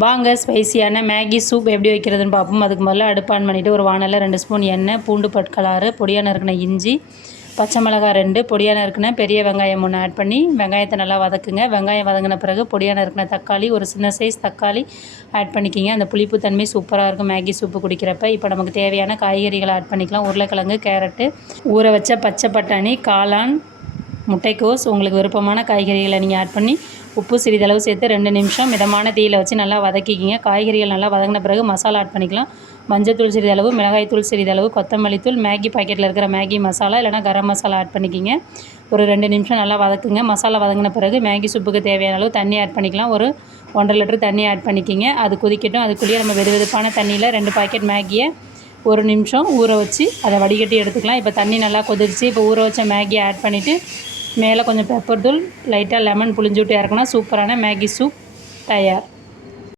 வாங்க ஸ்பைசியான Maggi soup எப்படி வைக்கிறதுன்னு பார்ப்போம். அதுக்கு முதல்ல அடுப்பு ஆன் பண்ணிவிட்டு ஒரு வானலில் 2 ஸ்பூன் எண்ணெய், பூண்டு பற்களாறு, பொடியாக நறுக்கின இஞ்சி, பச்சை மிளகாய் 2, பொடியாக நறுக்கின பெரிய வெங்காயம் 3 ஆட் பண்ணி வெங்காயத்தை நல்லா வதக்குங்க. வெங்காயம் வதங்கின பிறகு பொடியாக நறுக்கின தக்காளி, ஒரு சின்ன சைஸ் தக்காளி ஆட் பண்ணிக்கிங்க. அந்த புளிப்பு தன்மை சூப்பராக இருக்கும் மேகி சூப்பு குடிக்கிறப்ப. இப்போ நமக்கு தேவையான காய்கறிகளை ஆட் பண்ணிக்கலாம். உருளைக்கிழங்கு, கேரட்டு, ஊற வச்ச பச்சை பட்டாணி, காளான், முட்டைக்கோஸ், உங்களுக்கு விருப்பமான காய்கறிகளை நீங்கள் ஆட் பண்ணி உப்பு சிறிதளவு சேர்த்து 2 நிமிஷம் மிதமான தீயில் வச்சு நல்லா வதக்கிக்கிங்க. காய்கறிகள் நல்லா வதங்கின பிறகு மசாலா ஆட் பண்ணிக்கலாம். மஞ்சள்தூள் சிறிதளவு, மிளகாய்த்தூள் சிறிதளவு, கொத்தமல்லி தூள், மேகி பாக்கெட்டில் இருக்கிற மேகி மசாலா இல்லைனா கரம் மசாலா ஆட் பண்ணிக்கிங்க. ஒரு 2 நிமிஷம் நல்லா வதக்குங்க. மசாலா வதங்கின பிறகு மேகி சூப்புக்கு தேவையான அளவு தண்ணி ஆட் பண்ணிக்கலாம். ஒரு 1.5 லிட்டர் தண்ணி ஆட் பண்ணிக்கிங்க. அது கொதிக்கட்டும். அதுக்குள்ளேயே நம்ம வெதுவெதுப்பான தண்ணியில் 2 பாக்கெட் மேகியை 1 நிமிஷம் ஊற வச்சு அதை வடிகட்டி எடுத்துக்கலாம். இப்போ தண்ணி நல்லா கொதிச்சு இப்போ ஊற வச்ச மேகியை ஆட் பண்ணிவிட்டு மேலே கொஞ்சம் பெப்பர் தூள், லைட்டாக லெமன் புளிஞ்சு விட்டு இறக்குனா சூப்பரான மேகி சூப் தயார்.